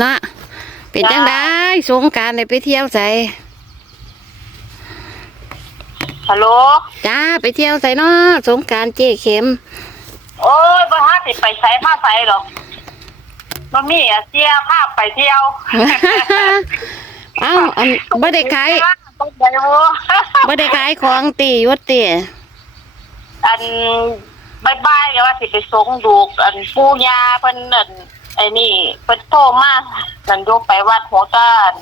นะเป็นจังได้สงกรารได้ไปเที่ยวใส่ฮัลโหลจ้าไปเที่ยวใส่เนาะสงกรารเจ๊เข็ม โอ้ยบ่ฮาสิไปไสมาไสหรอกบ่มีอะเสียภาพไปเที่ยวเอ้าอันบ่ได้ขายต้องไปโว้บ่ได้ขายของตีอยุติอันบายบายก็ว่าสิไปส่งดูกอันปู่ย่าเพิ่นนั่น ไอ้นี่เพิ่นโทรมานั่นโยกไปวัดหัวก้าน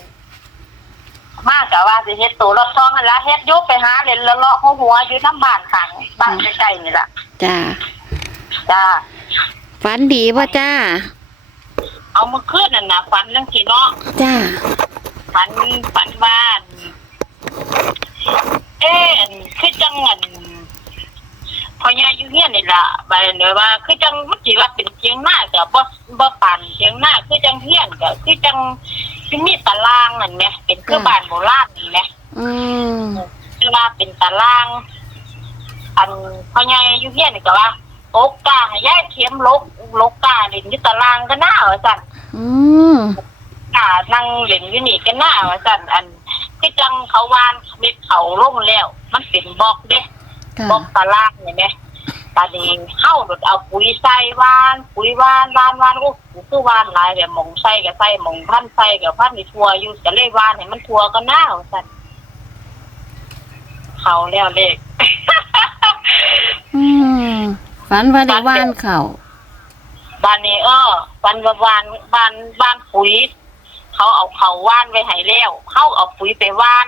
มากะว่าสิเฮ็ดตัวรถทองนั่นล่ะเฮ็ดโยกไปหาเล่นละเลาะหัวหัวอยู่น้ำบ้านขังบ้านใกล้ๆนี่ล่ะจ้าจ้าฝันดีป่ะจ้า เอามาคืนนั่นน่ะฝันเรื่องสิเนาะจ้าฝันฝันว่าอั่นเอ๊ะอั่นคือจังเงินพอยาอยู่เฮียนนี่ล่ะบาดเนยว่า คือจังมันสิว่าเป็นเสียงหน้าก็บ่ บ่ปานเสียงหน้าคือจังเฮียนก็คือจังคือมีตารางนั่นแหมเป็นคือบ้านโบราณนี่แหมอืมคือว่าเป็นตาราง อันพอยาอยู่เฮียนนี่ก็ว่าโอกกาให้ยายเข็มลกลกกาเล่นอยู่ตารางก็น่าว่าซั่นอืมอ่านั่งเล่นอยู่นี่กันหน้าว่าสั่นอันที่จังเขาวานเม็ดเขาลงแล้ว มันเป็นบล็อกเด้ค่ะบล็อกตารางเห็นไหม ตาดีเข้าหลดเอาปุ๋ยใส่วานปุ๋ยวานวานวานโอ้โหคือวานหลายแบบหมองใส่กับใส่หมองพันใส่กับพันในทัวอยู่จะเลยวานให้มันทัวก็หน้าว่าสั่นเขาแล้วเลขอืมฝันว่าได้ว่านเขาบ้านนี้เออบ้านว่าบ้านบ้านบ้านปุ๋ย เขาเอาเขาว่านไว้ให้แล้วเขาเอาปุ๋ยไปว่าน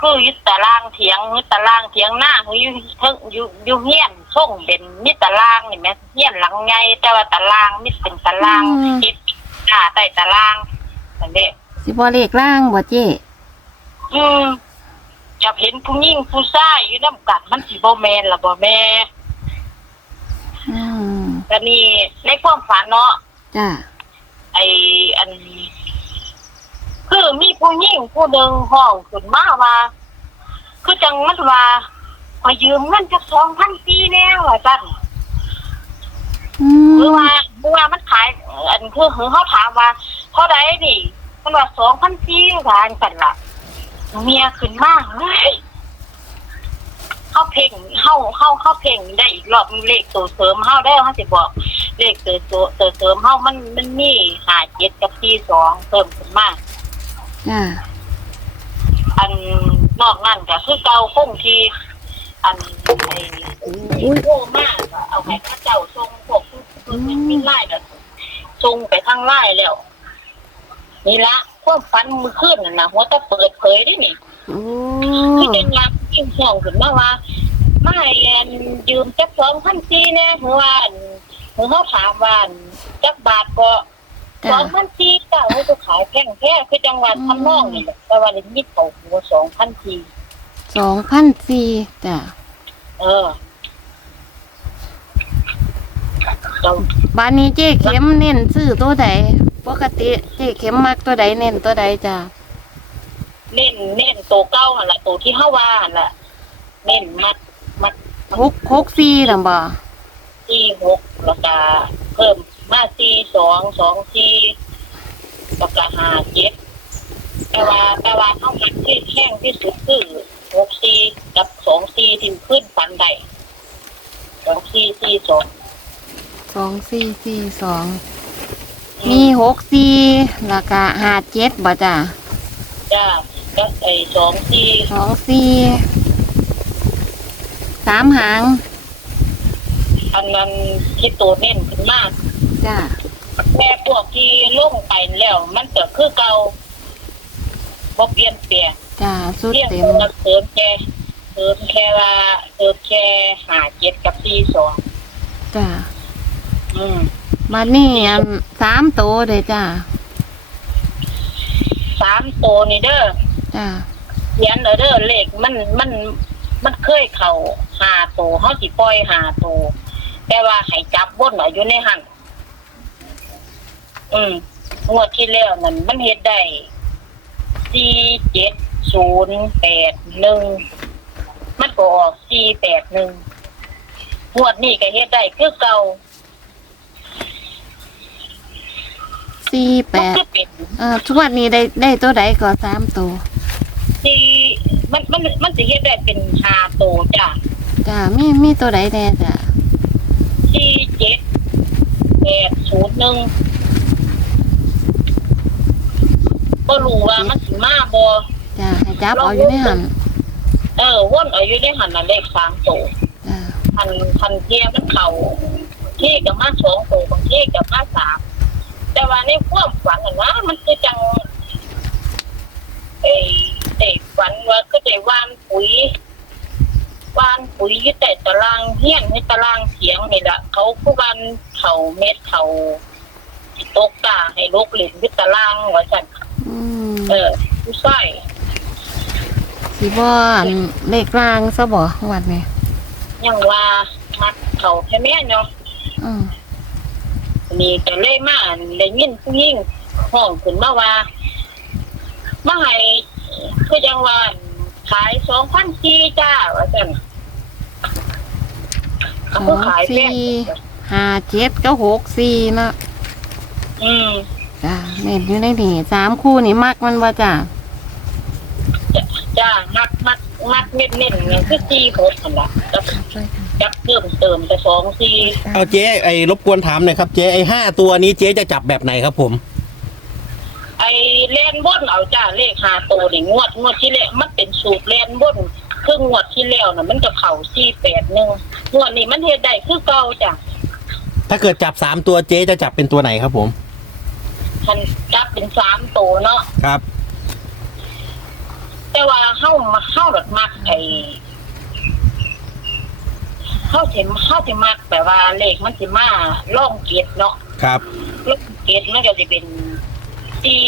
คือยึดตารางเถียงยึดตารางเถียงหน้าคืออยู่เทิงอยู่อยู่เฮียนส่งเป็นมิตารางนี่แหม่เฮียนหลังไงแต่ว่าตารางมิเป็นตารางคิดหน้าใต้ตารางนั่นเด้สิบ่เลขล่างบ่เจ๊อืมจะเห็นผู้หญิงผู้ชายอยู่น้ำกันมันสิบ่แม่นล่ะบ่แม่อืมแต่นี่ในความฝันเนาะ จ้าไออัน คือมีผู้หญิงผู้หนึ่งห้องขึ้นมาว่า คือจังมันว่าขอยืมเงินจะสองพันปีแน่ว่าจันอืมหรือว่าหรือว่ามันขายอันคือคือเขาถามว่าเท่าไรนี่มันว่าสองพันปีว่าอันกันล่ะเมียขึ้นมาเฮ้ยเข้าเพ่งเข้าเข้าเข้าเพ่งได้อีกรอบเลขตัวเสริมเข้าได้เขาสิบอก เลขตัวตัวตัวเสริมเข้ามันมันมีหาเจ็ดกับสี่สองเพิ่มขึ้นมา จ้าอันนอกนั่นก็คือเก่าคงที่ อันไอ้โง่มากอะเอาให้ข้าเจ้าทรงพวกคือมันมีไล่แบบทรงไปทางไล่แล้ว นี่ละความฝันมือขึ้นน่ะนะหัวตะเปิดเผยได้นี่โอ้คือเป็นงานยิ่งห่วงขึ้นมาว่าไม่อันยืมจักสองพันสี่แน่หัวาอันหัวเขาถามว่าอันจักบาทก็ สจ้าองพันสี่เจ้าเขาจะขายแพงแค่คือจังหวัดทำนองนี่แหละแต่ว่าในมิตรเขาหัวสองพันสี่สองพันสี่จ้าเออเราบ้านนี้เจ๊เข็มเน้นซื้อตัวใดปกติเจ๊เข็มมักตัวใดเน้นตัวใดจ้าเน้นเน้นตัวเก้าหันละตัวที่ห้าว่าหันละเน้นมัดมัดหกหกสี่น่ะบ่สี่หกแล้วก็เพิ่ม มาสี่สองสองสี่แล้วก็ห้าเจ็ดแต่ว่าแต่ว่าเท่ามันที่แข้งที่สุดคือหกสี่กับสองสี่ที่ขึ้นปันใดสองสี่สี่สองสองสี่สี่สองมีหกสี่แล้วก็ห้าเจ็ดบ่จ้าจ้าก็ไอ้สองสี่สองสี่สามหางอันนั้นที่ตัวเน้นขึ้นมาก จ้าแม่พวกที่ลงไปแล้ว มันก็คือเก่าบ่เปลี่ยนแปลงจ้าสุดเรียกเต็มตัวเสริมแค่เสริมแค่ว่าเสริมแค่หาเจ็ดกับสี่สองจ้าอืมมานี่อันสามโตวเลยจ้าสามตัวนี่เด้อจ้าเขียนเอาเด้อเลขมันมันมันเคยเข่าหาตัวเฮาสิปล่อยหาตัวแต่ว่าให้จับวนเอาอยู่ในหัน อืมงวดที่แล้วนั่นมันเฮ็ดได้สี่เจ็ดศูนย์แปดหนึ่งมันก็ออกสี่แปดหนึ่งงวดนี้ก็เฮ็ดได้คือเก่าสสี่แปมันดก็เป็นเอ่อทุกวันนี้ได้ได้ตัวใดก่อสามตัวที่มันมันมันจะเฮ็ดได้เป็นหาโตจ้ะจ้ามีมีตัวใดแน่จ้ะที่เจ็ดแปดศูนย์หนึ่ง ก็รู้ว่ามันสิมาบ่จ้าให้จับเอาอยู่ในหันเออว่นเอาอยู่ได้หันน่ะเลขสามโตจ้าพันพันเทียมันเข่าที่กับมาสองโตบางที่กับมาสามแต่ว่าในความฝันน่ะนะมันคือจังเอ้เด็กฝันว่าก็ได้วานปุ๋ยวานปุ๋ยอยึดแต่ตารางเฮี้ยนให้ตารางเสียงนี่แหละเขาผู้วันเขาเม็ดเขาสิตกตาให้ลูกเหลินอยึดตารางว่าจัน อืมเออผู้ใส่สีบอนเลขรางซะบ่วันนี้ยังว่ามัดเขาแค่แม่เนาะอืมนี่ก็เลยมาได้ยินผู้หญิงห้องขึ้นมาว่ามาให้คือยังว่าขายสองพันสี่จ้าว่าจันสเขาอคืองขายแพงสี่ห้าเจ็ดก็หกสี่เนาะอืม จ้าเน็ตอยู่ในนี่สามคู่นี่มักมันว่าจ้าจ้ะจ้ามัดมัดมัดเม็ดเน้นเนี่ยคือสี่หกนั่นแหละแล้วจับเพิ่มเติมแต่สองสี่เอาเจ๊ไอ้รบกวนถามหน่อยครับเจ๊ไอ้ห้าตัวนี้เจ๊จะจับแบบไหนครับผม ไอ้เลนบนเอาจ้าเลขหาโตวนี่งวดงวดที่แล้วมันเป็นสูตรเลนบนคืองวดที่แล้วน่ะ มันก็เข่าสี่แปดหนึ่งงวดนี้มันเฮ็ดได้คือเก่าจ้ะถ้าเกิดจับสามตัวเจ๊จะจับเป็นตัวไหนครับผม ทันจับเป็นสามโตวเนาะครับ แต่ว่าเฮามาเฮาแบบมักไอ้เฮาสิเฮาสิมักแบบว่าเลขมันสิมาล่องเกียรเนาะครับล่องเกียรมันก็จะเป็นสี่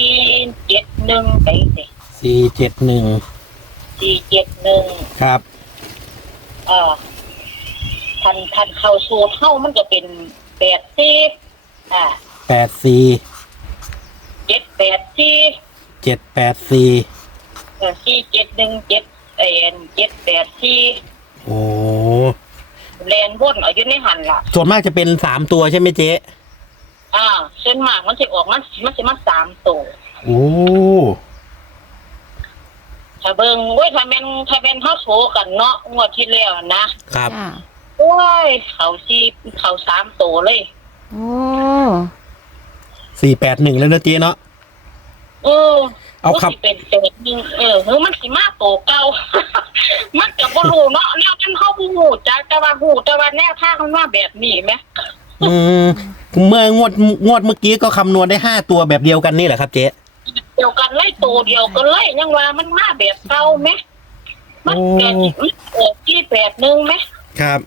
เจ็ดหนึ่งไปสิสี่เจ็ดหนึ่งสี่เจ็ดหนึ่งครับเอ่อทันทันเข้าสูตรเฮามันก็เป็นแปดสี่อ่าแปดสี่ เจ็ดแปดสี่เจ็ดแปดสี่เออสี่เจ็ดหนึ่งเจ็ดเอ็นเจ็ดแปดสี่โอ้แลนวนเอาอยู่ในหันล่ะ ส่วนมากจะเป็นสามตัวใช่ไหมเจ๊อ่าเส้นมากมันจะออกมันมันจะมาสามตัวโอ้ถ้าเบิ่งเว้ยถ้าแม่นถ้าแม่นเฮาโซกันเนาะงวดที่แล้วนะครับ จ้าโอ้ย เขาสี่เขาสามตัวเลย โอ้ สี่แปดหนึ่งแล้วนะเจ๊เนาะ เออเอาครับ มันสิเป็นเจ็ดหนึ่งเออเฮ้ยมันสิมาโตเก่า มันก็บ่รู้เนาะแล้วมันเฮาบ่ฮู้จักแต่ว่าฮู้แต่ว่าแนวทางมันมาแบบนี้แหมอืมเมื่องวดงวดเมื่อกี้ก็คำนวณได้ห้าตัวแบบเดียวกันนี่แหละครับเจ๊ เดียวกันเลยตัวเดียวกันเลยยังว่ามันมาแบบเก่าแหมมันเกิดมันเกิดที่แปดหนึ่งไหมครับ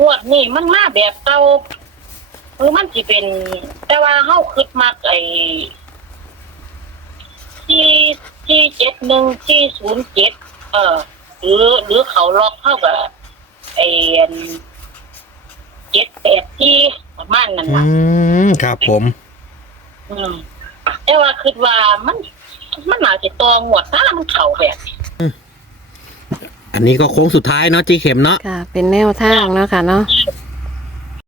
งวดนี่มันมาแบบเก่า เออมันสิเป็น แต่ว่าเฮาคิดมากไอ้ที่ที่เจ็ดหนึ่งที่ศูนย์เจ็ดเออ หรือหรือเขาล็อกเข้ากับไอ้เจ็ดแปดที่ประมาณนั้นอืล่ะ มครับผม อืมแต่ว่าคิดว่ามัน มันน่าจะตองวดถ้ามันเข่าแบบอันนี้ก็โค้งสุดท้ายเนาะเจ๊เข็มเนาะค่ะ เป็นแนวทางเนาะค่ะเนาะอืม